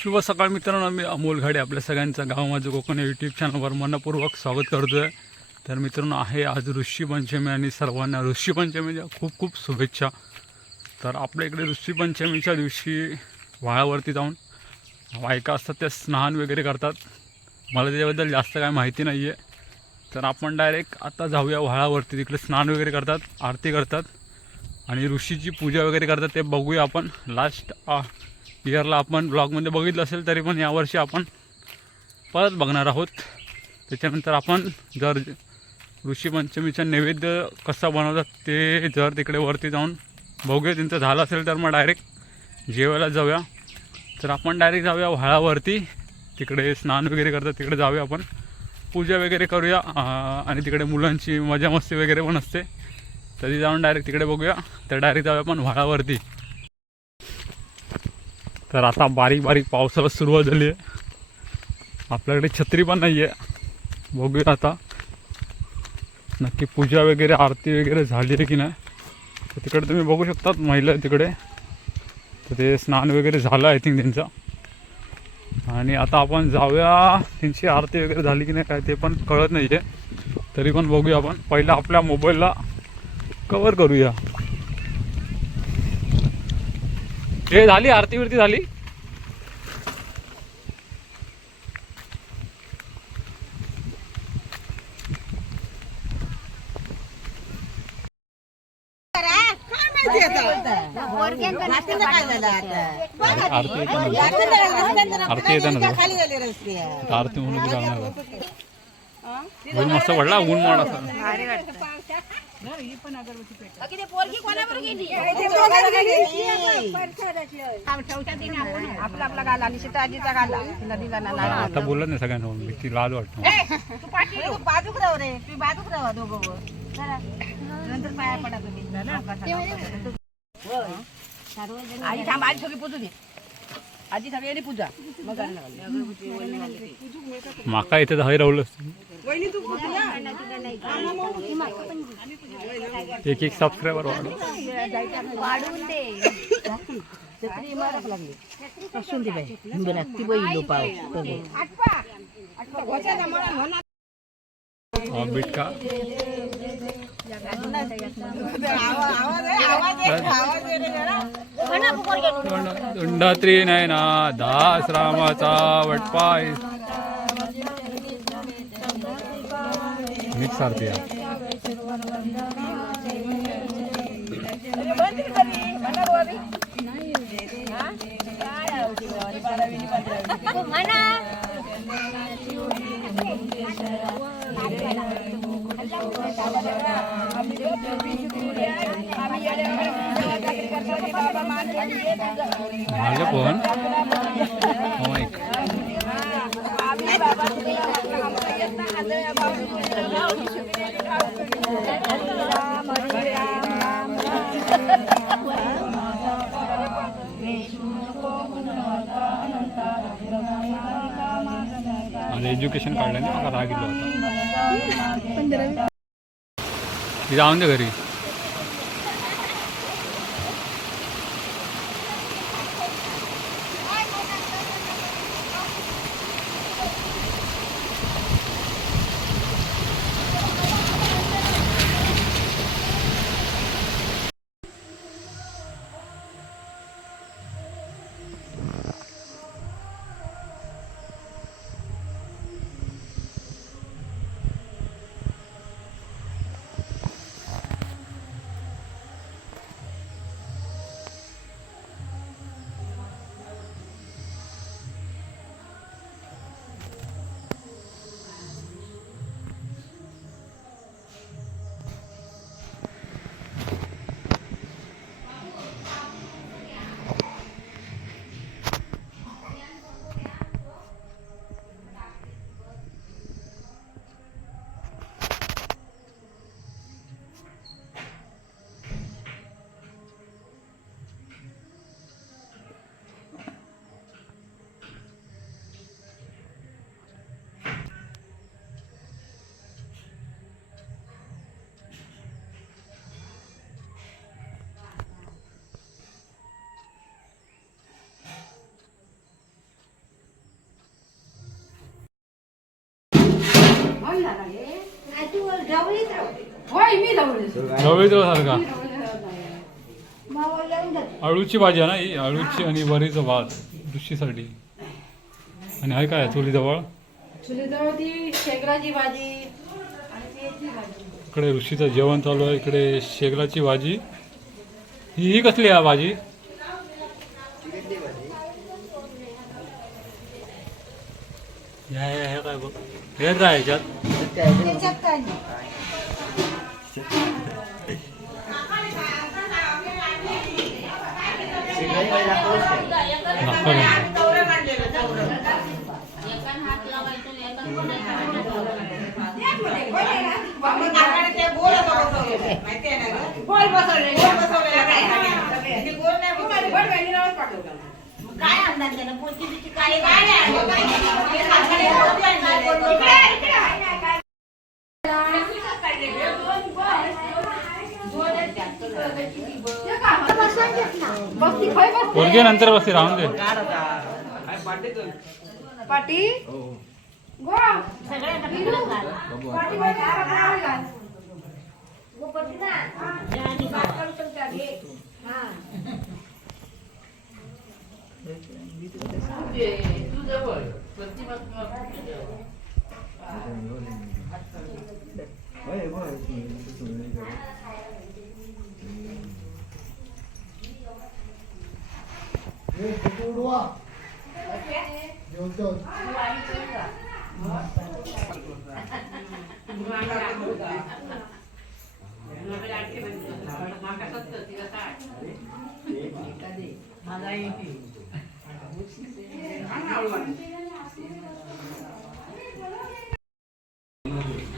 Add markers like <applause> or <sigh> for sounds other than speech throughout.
शुभ सकाळ मित्रांनो मी अमोल घाडे आपल्या सगळ्यांचं गाव माझं कोकण यूट्यूब चॅनलवर मनपूर्वक स्वागत करतो आहे तर मित्रांनो आहे आज ऋषीपंचमी आणि सर्वांना ऋषीपंचमीच्या खूप खूप शुभेच्छा. तर आपल्या इकडे ऋषीपंचमीच्या दिवशी वाळावरती जाऊन बायका असतात त्या स्नान वगैरे करतात. मला त्याच्याबद्दल जास्त काय माहिती नाही आहे तर आपण डायरेक्ट आता जाऊया व्हाळावरती तिकडे स्नान वगैरे करतात आरती करतात आणि ऋषीची पूजा वगैरे करतात ते बघूया आपण. लास्ट इयरला आपण ब्लॉगमध्ये बघितलं असेल तरी पण यावर्षी आपण परत बघणार आहोत. त्याच्यानंतर आपण जर ऋषीपंचमीचा नैवेद्य कसा बनवतात ते जर तिकडे वरती जाऊन बघूया त्यांचं झालं असेल तर मग डायरेक्ट जेवायला जाऊया. तर आपण डायरेक्ट जाऊया व्हाळावरती. तिकडे स्नान वगैरे करतात तिकडे जाऊया आपण. पूजा वगैरे करूया. आणि तिकडे मुलांची मजा मस्ती वगैरे पण असते. तरी जाऊन डायरेक्ट तिकडे बघूया. तर डायरेक्ट जाऊया आपण व्हाळावरती. तर आता बारीक बारीक पावसाला सुरुवात झाली आहे. आपल्याकडे छत्री पण नाही आहे बघूया आता. नक्की पूजा वगैरे आरती वगैरे झाली आहे की नाही? तर तिकडे तुम्ही बघू शकतात महिला तिकडे. तर ते स्नान वगैरे झालं आय थिंक त्यांचं. आणि आता आपण जाऊया. त्यांची आरती वगैरे झाली की नाही काय ते पण कळत नाही आहे तरी पण बघूया आपण. पहिला आपल्या मोबाईलला कवर करूया. हे झाली आरती बिरती झाली आरती येताना आरती येताना खाली झाले रस्ते आरती आपला आपला गाला आणि सीताजीचा गाला. नदीला नाला आता बोलत नाही सगळ्यांना भीती लाज वाटतो. तू बाजूक राव रे. तू बाजूक राहा दोघं. नंतर पाया पडा तुम्ही. आधी थांब आधी सगळी पूजू दे. आधी सगळ्यांनी पूजा. मग. माका इथे दहावी राहुल. एक एक सबस्क्रायबर पाव. बिटका. दंडात्री नयना दास रामाचा वटपाय. मिक्स आरती माझे हो ऐक. माझं एज्युकेशन काढलं नाही मला राग होता ती जाऊन दे घरी. होय मी सारखा. अळूची भाजी आहे ना ही? अळूची आणि वरीचं भात दुशीसाठी आणि आहे काय चुलीजवळ? चुलीजवळ ती शेगराची भाजी इकडे ऋषीचं जेवण चालू आहे. इकडे शेगलाची भाजी. ही ही कसली आहे भाजी? ह्या ह्या ह्या काय बघ हेच काय ह्याच्यात त्याच्यात काय नाही काय आणणार त्यानं पोती काय काय पोरगे नंतर बसते राहून दे. पाटी?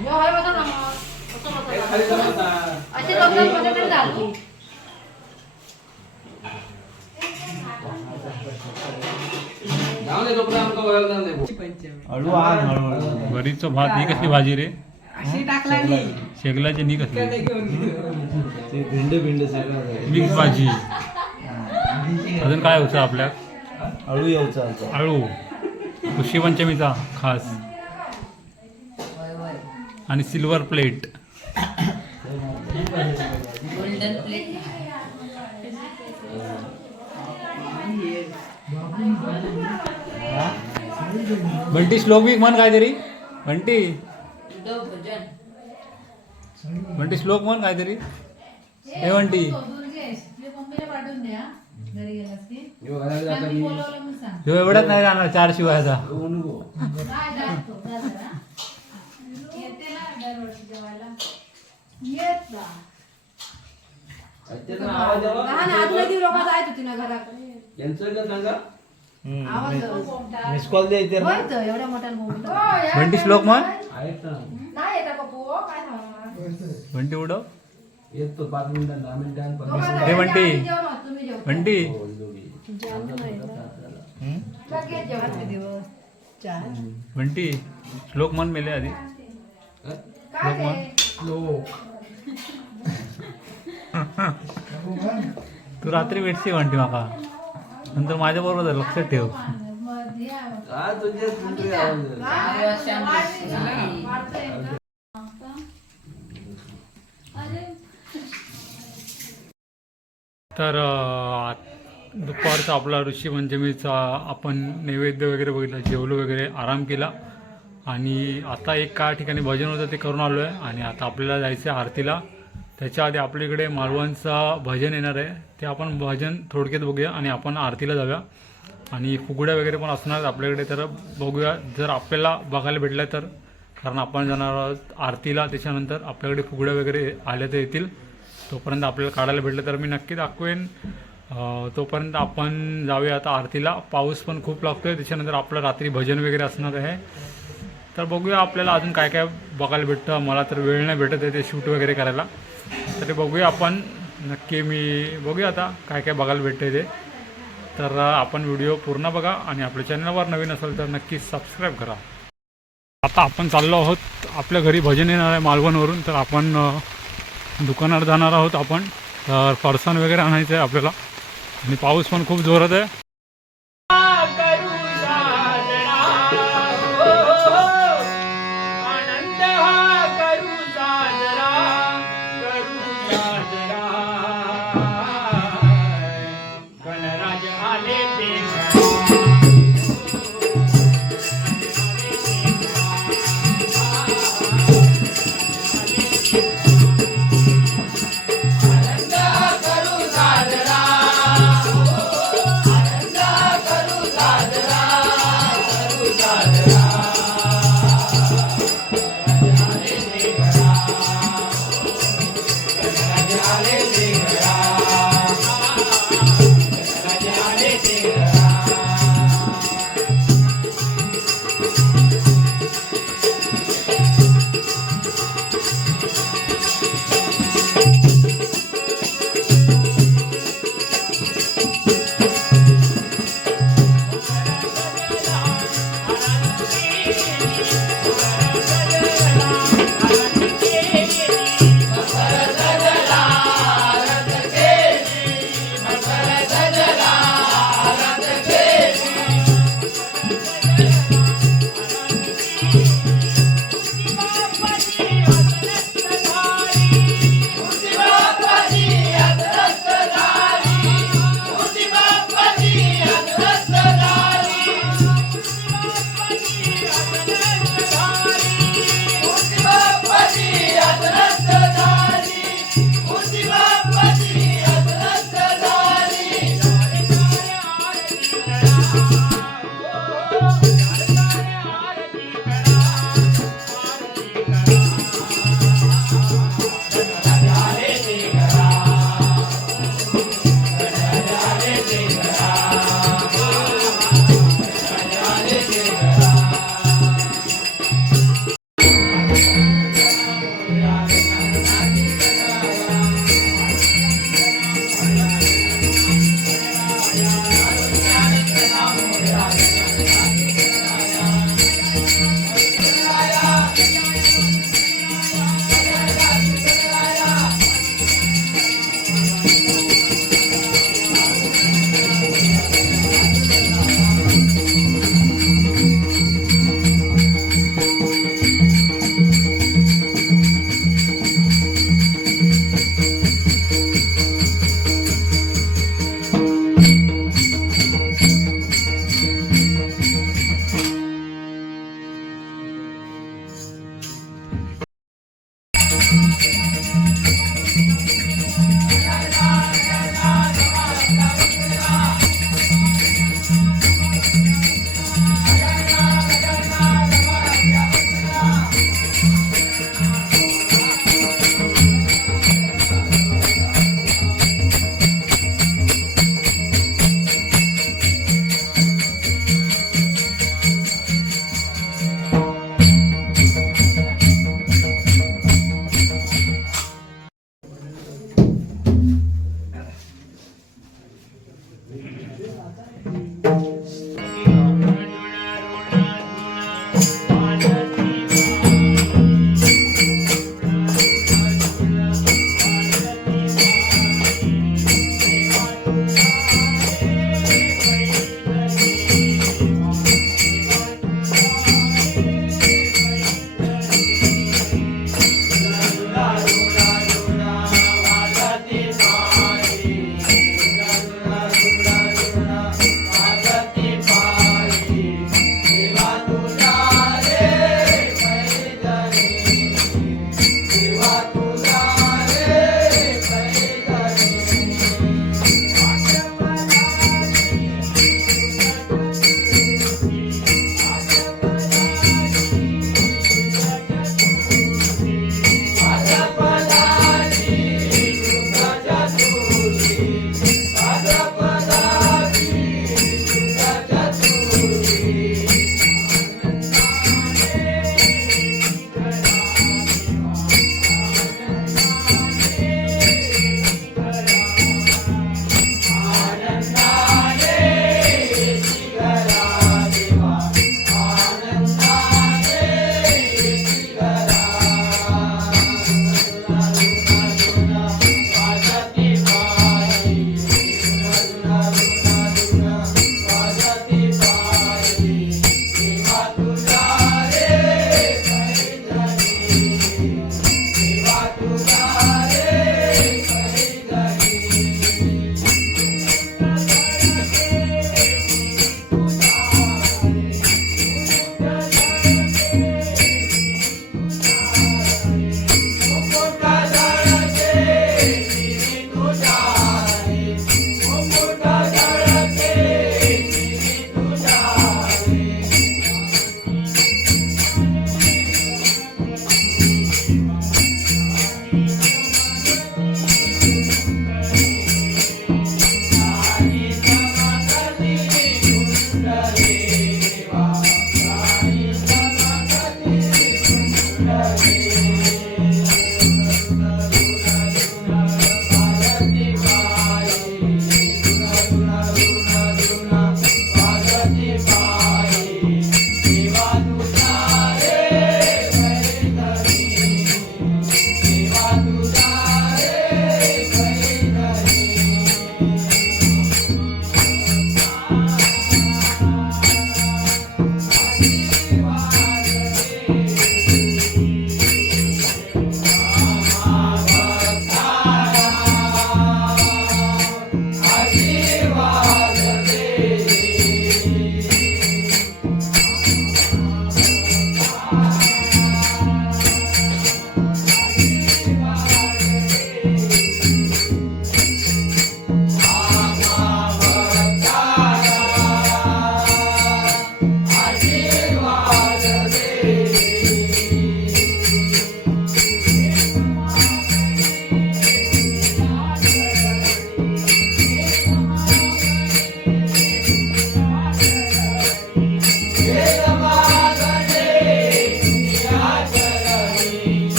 Ya, ayo betul nama. Betul betul. वरीचं भात ही कसली भाजी रे? शेगलाची नी कसली? ते भिंड भिंड सगळं मिक्स भाजी. अजून काय होतं आपल्या हळू यायचं आता. आळू ऋषीपंचमीचा खास. आणि सिल्वर प्लेट. बंटी श्लोक बी म्हण काहीतरी. बंटी बंटी श्लोक म्हण काहीतरी. हे बंटी ह्यो एवढाच नाही राहणार चार शिवायचा. मिस कॉल द्यायचे एवढ्या मोठ्या बंटी श्लोक म्हण आहेत ना नाही येता पप्पू काय सांगणार बंटी उडव. येतो पाच मिनिटां दहा मिनिटां हे बंटी. जेवण होत, तुम्ही जेवण बंटी. हम्म? लगेच जेवण. दिवस. चार. बंटी श्लोक म्हण मेले आधी. काय? श्लोक ते? <laughs> तू रात्री भेटते बंटी माका. नंतर माझ्या बरोबर लक्षात ठेव. तर दुपारचा आपला ऋषी पंचमीचा आपण नैवेद्य वगैरे बघितला जेवलो वगैरे आराम केला. आणि आता एक काय ठिकाणी भजन होतं ते करून आलो आहे आणि आता आपल्याला जायचं आहे आरतीला. त्याच्या आधी आपल्याकडे मालवणचा भजन येणार आहे. ते आपण भजन थोडक्यात बघूया आणि आपण आरतीला जाऊया. आणि फुगड्या वगैरे पण असणार आपल्याकडे तर बघूया. जर आपल्याला बघायला भेटल्या तर कारण आपण जाणार आहोत आरतीला त्याच्यानंतर आपल्याकडे फुगड्या वगैरे आल्या तर येतील. तोपर्यंत आपल्याला काढायला भेटलं तर मी नक्की दाखवेन. तोपर्यंत आपण जाऊया आता आरतीला. पाऊस पण खूप लागतोय त्याच्यानंतर आपलं रात्री भजन वगैरे असणार आहे. तर बघूया आपल्याला अजून काय काय बघायला भेटतं. मला तर वेळ नाही भेटत आहे ते शूट वगैरे करायला. तर ते बघूया आपण. नक्की मी बघूया आता काय काय बघायला भेटतं ते. तर आपण व्हिडिओ पूर्ण बघा आणि आपल्या चॅनलवर नवीन असेल तर नक्की सबस्क्राईब करा. आता आपण चाललो आहोत आपल्या घरी भजन येणार आहे मालवणवरून. तर आपण दुकानावर जाणार आहोत आपण. तर फरसाण वगैरे आणायचं आहे आपल्याला. आणि पाऊस पण खूप जोरात आहे.